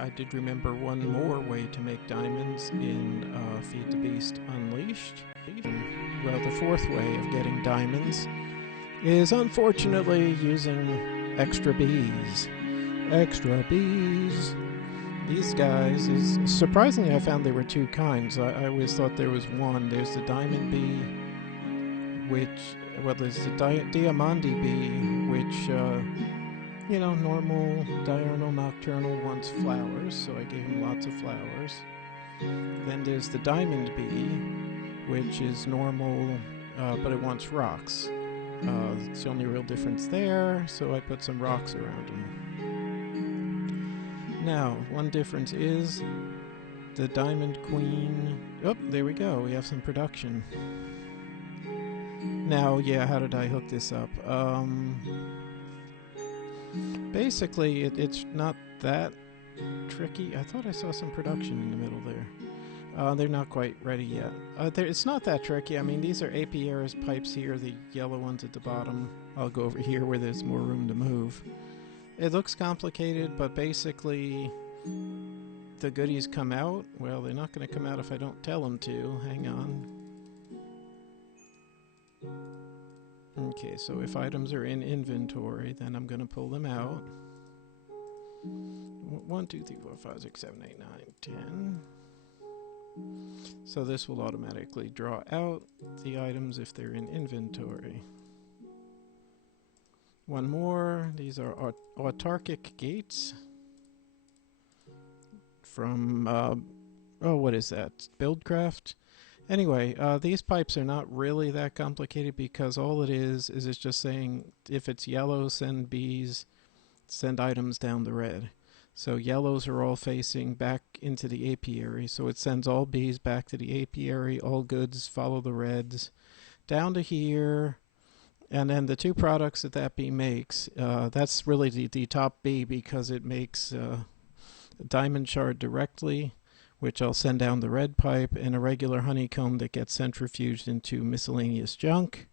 I did remember one more way to make diamonds in Feed the Beast Unleashed. Well, the fourth way of getting diamonds is unfortunately using extra bees. Extra bees. These guys is surprisingly I found there were two kinds. I always thought there was one. There's the diamond bee, there's the diamandi bee, which normal diurnal nocturnal wants flowers, so I gave him lots of flowers. Then there's the diamond bee, which is normal, but it wants rocks. It's the only real difference there, so I put some rocks around him. Now, one difference is the diamond queen. Oh, there we go. We have some production. Now, yeah, how did I hook this up? Basically, it's not that tricky. I thought I saw some production in the middle there. They're not quite ready yet. It's not that tricky. I mean, these are apiaries pipes here, the yellow ones at the bottom. I'll go over here where there's more room to move. It looks complicated, but basically the goodies come out. Well, they're not going to come out if I don't tell them to. Hang on. Okay, so if items are in inventory, then I'm going to pull them out. 1, 2, 3, 4, 5, 6, 7, 8, 9, 10. So this will automatically draw out the items if they're in inventory. One more. These are autarkic gates from, what is that? Buildcraft? Anyway, these pipes are not really that complicated because all it is it's just saying if it's yellow, send bees, send items down the red. So yellows are all facing back into the apiary, so it sends all bees back to the apiary, all goods follow the reds, down to here, and then the two products that bee makes, that's really the top bee because it makes a diamond shard directly, which I'll send down the red pipe, and a regular honeycomb that gets centrifuged into miscellaneous junk.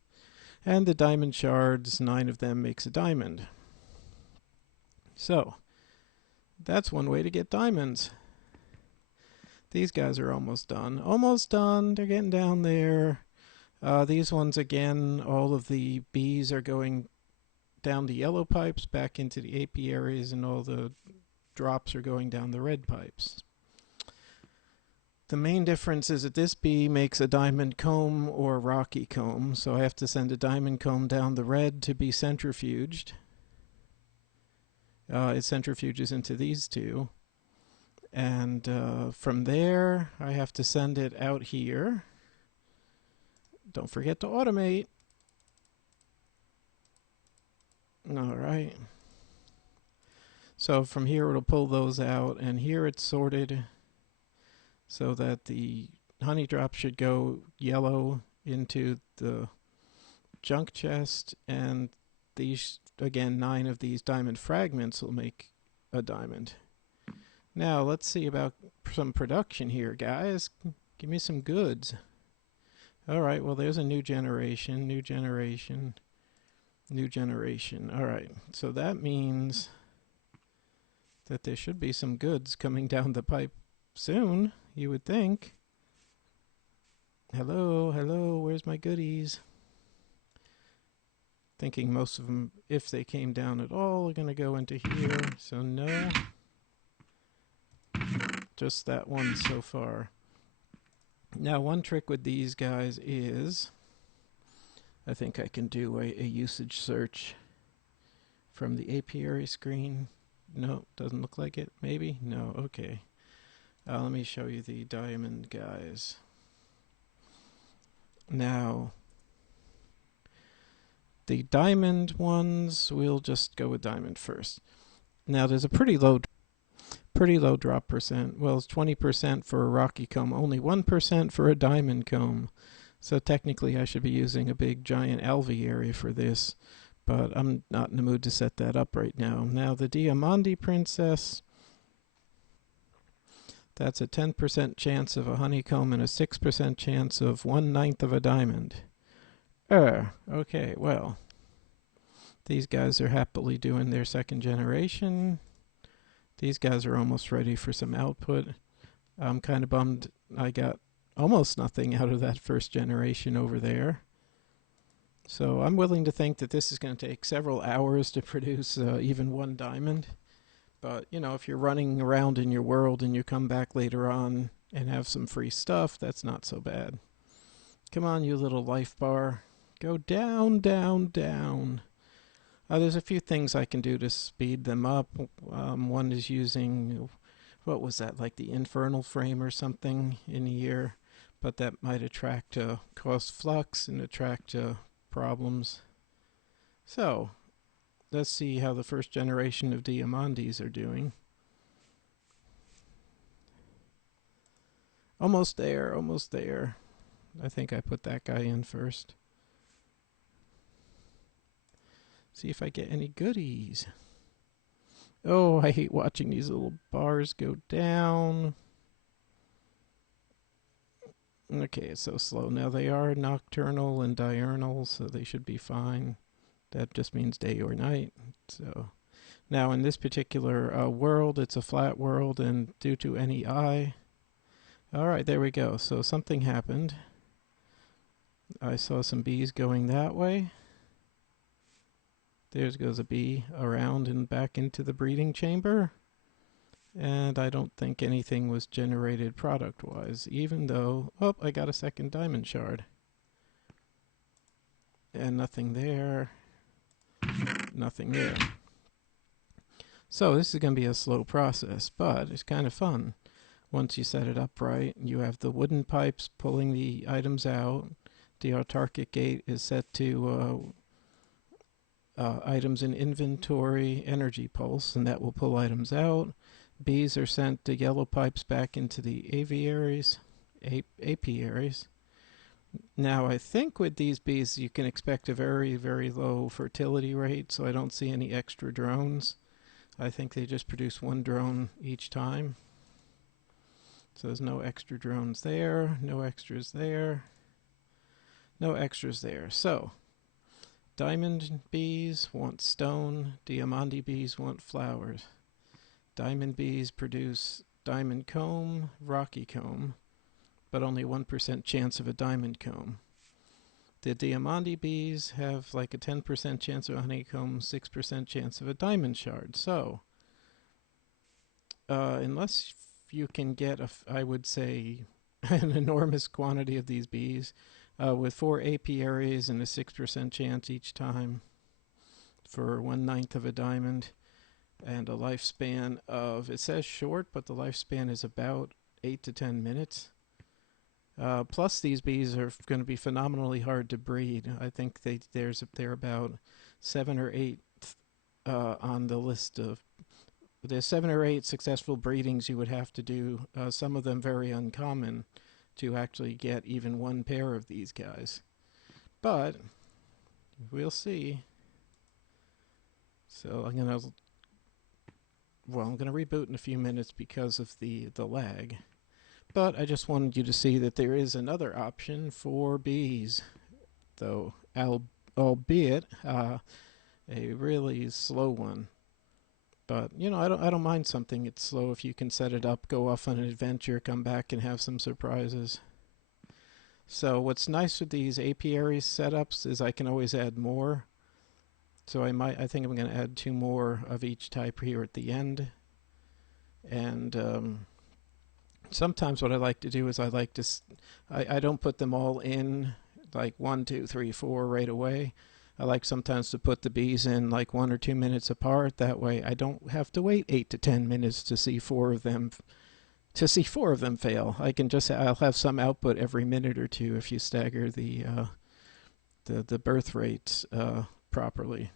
And the diamond shards, 9 of them makes a diamond. So, that's one way to get diamonds. These guys are almost done. Almost done, they're getting down there. These ones again, all of the bees are going down the yellow pipes back into the apiaries, and all the drops are going down the red pipes. The main difference is that this bee makes a diamond comb or rocky comb, so I have to send a diamond comb down the red to be centrifuged. It centrifuges into these two. And from there, I have to send it out here. Don't forget to automate. Alright. So from here, it'll pull those out, and here it's sorted so that the honey drop should go yellow into the junk chest, and these, again, 9 of these diamond fragments will make a diamond. Now let's see about some production here, guys. Give me some goods. Alright, well there's a new generation. Alright, so that means that there should be some goods coming down the pipe soon, you would think. Hello, where's my goodies? Thinking most of them, if they came down at all, are going to go into here, so no. Just that one so far. Now, one trick with these guys is, I think I can do a usage search from the apiary screen. No, doesn't look like it. Maybe? No, okay. Let me show you the diamond guys. Now, the diamond ones, we'll just go with diamond first. Now, there's a pretty low drop percent. Well, it's 20% for a rocky comb, only 1% for a diamond comb. So technically, I should be using a big giant alveary for this, but I'm not in the mood to set that up right now. Now, the Diamandi Princess, that's a 10% chance of a honeycomb and a 6% chance of 1/9 of a diamond. Okay, well, these guys are happily doing their second generation. These guys are almost ready for some output. I'm kind of bummed I got almost nothing out of that first generation over there. So I'm willing to think that this is going to take several hours to produce even one diamond. But, you know, if you're running around in your world and you come back later on and have some free stuff, that's not so bad. Come on, you little life bar. Go down, down, down. There's a few things I can do to speed them up. One is using, what was that, like the infernal frame or something in here. But that might attract cause flux and attract problems. So, let's see how the first generation of Diamandis are doing. Almost there, almost there. I think I put that guy in first. See if I get any goodies. Oh, I hate watching these little bars go down. Okay, it's so slow. Now they are nocturnal and diurnal, so they should be fine. That just means day or night. So now in this particular world, it's a flat world, and due to any eye. Alright, there we go. So something happened. I saw some bees going that way. There goes a bee around and back into the breeding chamber. And I don't think anything was generated product-wise, even though... Oh, I got a second diamond shard. And nothing there. Nothing there. So this is going to be a slow process, but it's kind of fun. Once you set it up right, you have the wooden pipes pulling the items out. The autarkic gate is set to items in inventory energy pulse, and that will pull items out. Bees are sent to yellow pipes back into the aviaries, apiaries. Now I think with these bees you can expect a very, very low fertility rate, so I don't see any extra drones. I think they just produce one drone each time. So there's no extra drones there, no extras there, no extras there. So diamond bees want stone, diamandi bees want flowers. Diamond bees produce diamond comb, rocky comb, but only 1% chance of a diamond comb. The diamandi bees have like a 10% chance of a honeycomb, 6% chance of a diamond shard. So, unless you can get, I would say, an enormous quantity of these bees, with 4 apiaries and a 6% chance each time for 1/9 of a diamond, and a lifespan of, it says short, but the lifespan is about 8 to 10 minutes. Plus these bees are going to be phenomenally hard to breed. I think they're about 7 or 8 on the list of, there's 7 or 8 successful breedings you would have to do, some of them very uncommon, to actually get even one pair of these guys. But we'll see. So I'm gonna reboot in a few minutes because of the lag. But I just wanted you to see that there is another option for bees, though albeit a really slow one. But you know, I don't mind something it's slow if you can set it up, go off on an adventure, come back and have some surprises. So what's nice with these apiary setups is I can always add more. So I think I'm going to add 2 more of each type here at the end. And sometimes what I like to do is I don't put them all in like 1, 2, 3, 4 right away. I like sometimes to put the bees in like 1 or 2 minutes apart. That way I don't have to wait 8 to 10 minutes to see 4 of them fail. I'll have some output every minute or two if you stagger the birth rates properly.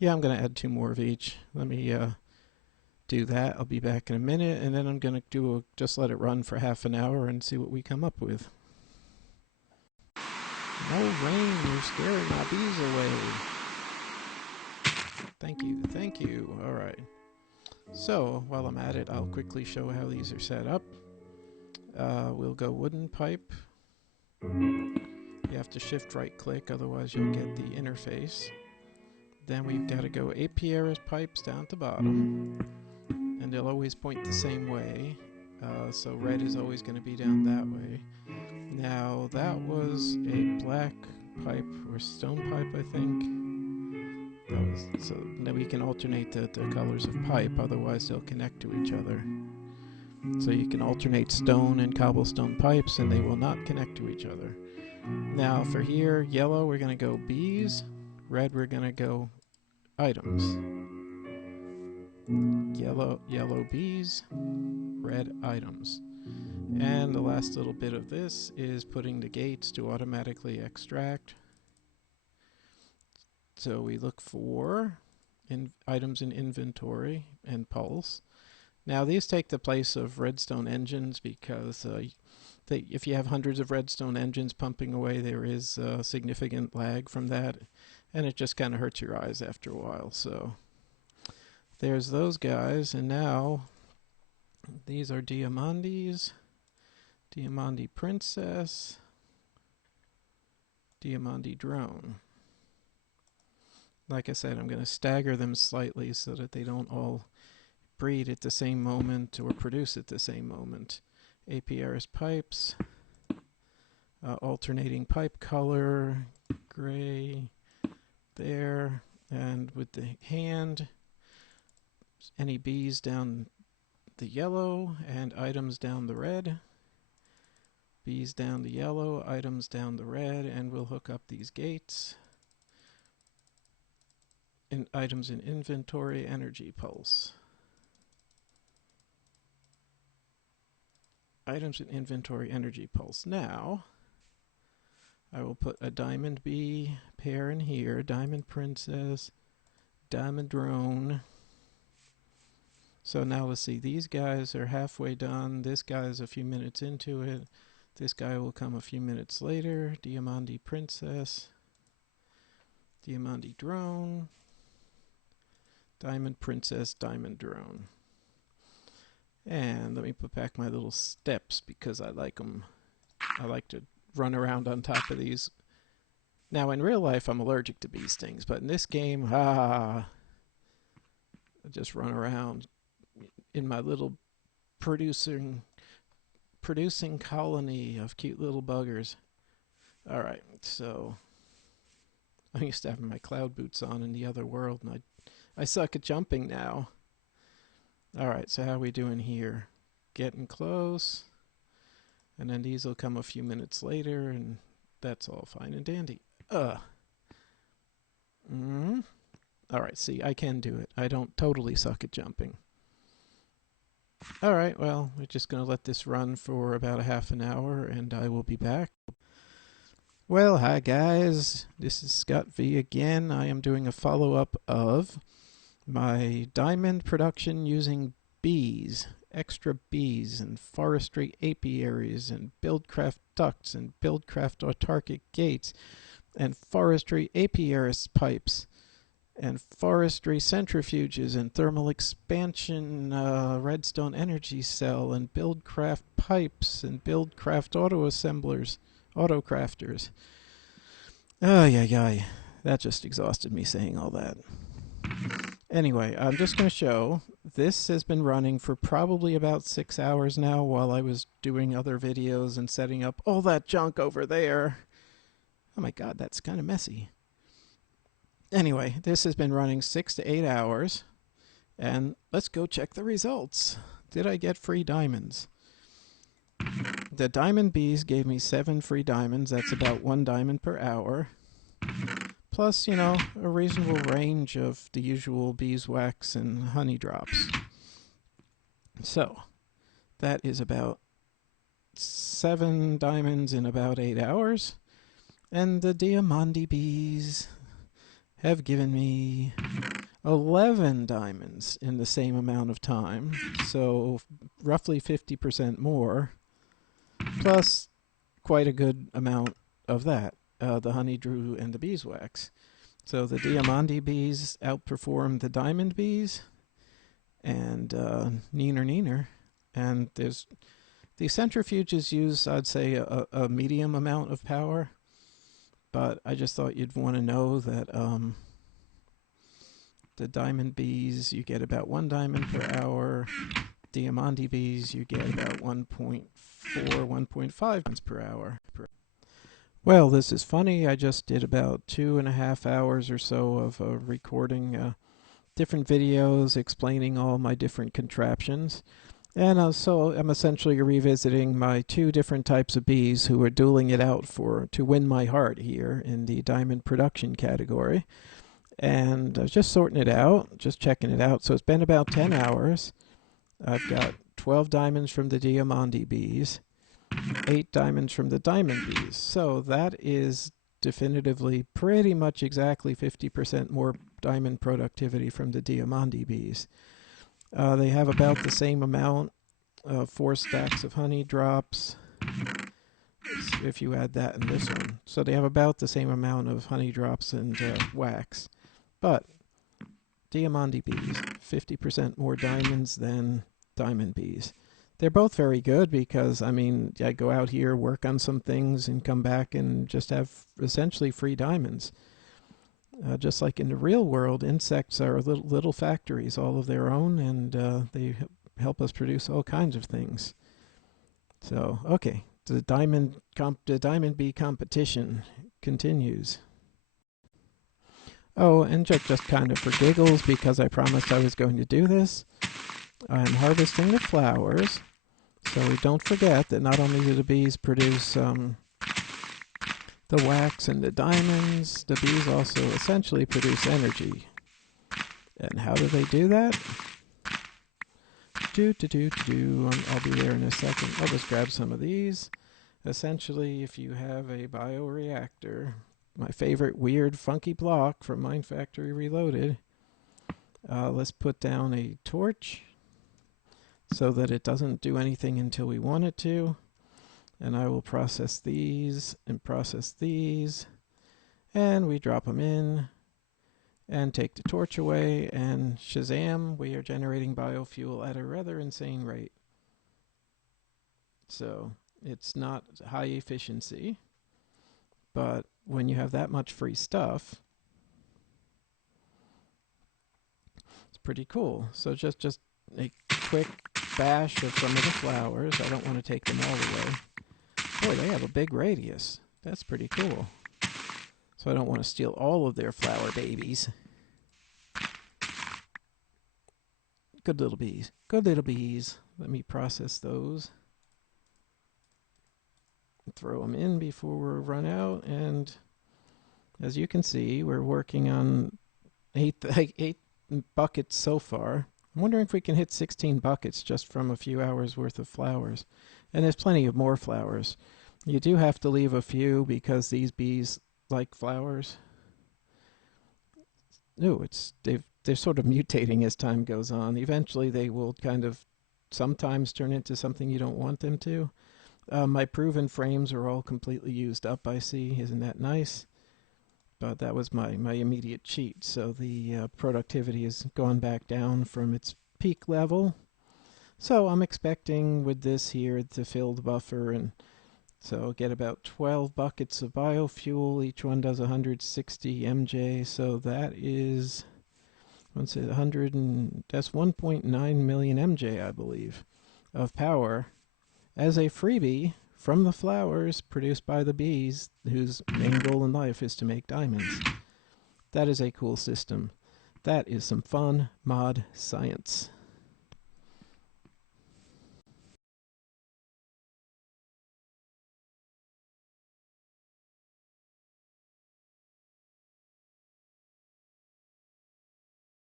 Yeah, I'm going to add 2 more of each. Let me do that. I'll be back in a minute, and then I'm going to just let it run for half an hour and see what we come up with. No rain, you're scaring my bees away. Thank you, thank you. All right. So while I'm at it, I'll quickly show how these are set up. We'll go wooden pipe. You have to shift right click, otherwise you'll get the interface. Then we've got to go apiaries pipes down at the bottom. and they'll always point the same way. So red is always going to be down that way. Now that was a black pipe or stone pipe, I think. So now we can alternate the colors of pipe, otherwise they'll connect to each other. So you can alternate stone and cobblestone pipes and they will not connect to each other. Now for here, yellow we're going to go bees, red we're going to go items. Yellow bees, red items. And the last little bit of this is putting the gates to automatically extract. So we look for items in inventory and pulse. Now these take the place of redstone engines because if you have hundreds of redstone engines pumping away, there is significant lag from that, and it just kind of hurts your eyes after a while. So there's those guys, and now these are Diamandis, Diamandi Princess, Diamandi Drone. Like I said, I'm going to stagger them slightly so that they don't all breed at the same moment or produce at the same moment. APRS pipes, alternating pipe color, gray there, and with the hand, any bees down the yellow and items down the red. Bees down the yellow, items down the red, and we'll hook up these gates. Items in inventory, energy pulse. Items in inventory, energy pulse. Now, I will put a diamond bee pair in here, diamond princess, diamond drone. So now let's see, these guys are halfway done. This guy's a few minutes into it. This guy will come a few minutes later. Diamandi princess, Diamandi drone, diamond princess, diamond drone. And let me put back my little steps because I like them. I like to run around on top of these. Now in real life I'm allergic to bee stings, but in this game, I just run around in my little producing colony of cute little buggers. Alright, so I'm used to having my cloud boots on in the other world, and I suck at jumping now. Alright, so how are we doing here? Getting close. And then these will come a few minutes later, and that's all fine and dandy. Alright, see, I can do it. I don't totally suck at jumping. Alright, well, we're just going to let this run for about a half an hour, and I will be back. Well, hi guys. This is Scott V again. I am doing a follow-up of my diamond production using bees, extra bees, and forestry apiaries, and buildcraft ducts, and buildcraft autarkic gates, and forestry apiaries pipes, and forestry centrifuges, and thermal expansion redstone energy cell, and buildcraft pipes, and buildcraft autocrafters. That just exhausted me saying all that. Anyway, I'm just going to show, this has been running for probably about 6 hours now while I was doing other videos and setting up all that junk over there. Oh my god, that's kind of messy. Anyway, this has been running 6 to 8 hours, and let's go check the results. Did I get free diamonds? The diamond bees gave me 7 free diamonds. That's about 1 diamond per hour. Plus, you know, a reasonable range of the usual beeswax and honey drops. So, that is about 7 diamonds in about 8 hours. And the Diamandi bees have given me 11 diamonds in the same amount of time. So, roughly 50% more. Plus, quite a good amount of that. The honeydew and the beeswax. So the Diamandi bees outperform the diamond bees, and neener. And there's the centrifuges use, I'd say, a medium amount of power, but I just thought you'd want to know that the diamond bees, you get about 1 diamond per hour. Diamante bees, you get about 1.4, 1.5 diamonds per hour. Well, this is funny. I just did about 2.5 hours or so of recording different videos explaining all my different contraptions. And so I'm essentially revisiting my 2 different types of bees who are dueling it out to win my heart here in the diamond production category. And I was just sorting it out, just checking it out. So it's been about 10 hours. I've got 12 diamonds from the Diamante bees, 8 diamonds from the diamond bees. So that is definitively pretty much exactly 50% more diamond productivity from the Diamante bees. They have about the same amount of 4 stacks of honey drops if you add that in this one. So they have about the same amount of honey drops and wax. But Diamante bees, 50% more diamonds than diamond bees. They're both very good because, I mean, I go out here, work on some things, and come back and just have essentially free diamonds. Just like in the real world, insects are little factories all of their own, and they help us produce all kinds of things. So, okay, the diamond bee competition continues. Oh, and just kind of for giggles, because I promised I was going to do this, I'm harvesting the flowers. So we don't forget that not only do the bees produce the wax and the diamonds, the bees also essentially produce energy. And how do they do that? I'll be there in a second. I'll just grab some of these. Essentially, if you have a bioreactor, my favorite weird funky block from Mine Factory Reloaded, let's put down a torch so that it doesn't do anything until we want it to. And I will process these, and we drop them in and take the torch away, and shazam, we are generating biofuel at a rather insane rate. So it's not high efficiency, but when you have that much free stuff, it's pretty cool. So just a quick bash of some of the flowers. I don't want to take them all away. Boy, they have a big radius. That's pretty cool. So I don't want to steal all of their flower babies. Good little bees. Good little bees. Let me process those. Throw them in before we run out. And as you can see, we're working on eight buckets so far. I'm wondering if we can hit 16 buckets just from a few hours worth of flowers. And there's plenty of more flowers. You do have to leave a few because these bees like flowers. No, they're sort of mutating as time goes on. Eventually they will kind of sometimes turn into something you don't want them to. My proven frames are all completely used up, I see. Isn't that nice? But that was my immediate cheat. So the productivity has gone back down from its peak level. So I'm expecting with this here to fill the buffer, and so get about 12 buckets of biofuel. Each one does 160 MJ. So that is, that's 1.9 million MJ, I believe, of power as a freebie from the flowers produced by the bees, whose main goal in life is to make diamonds. That is a cool system. That is some fun mod science.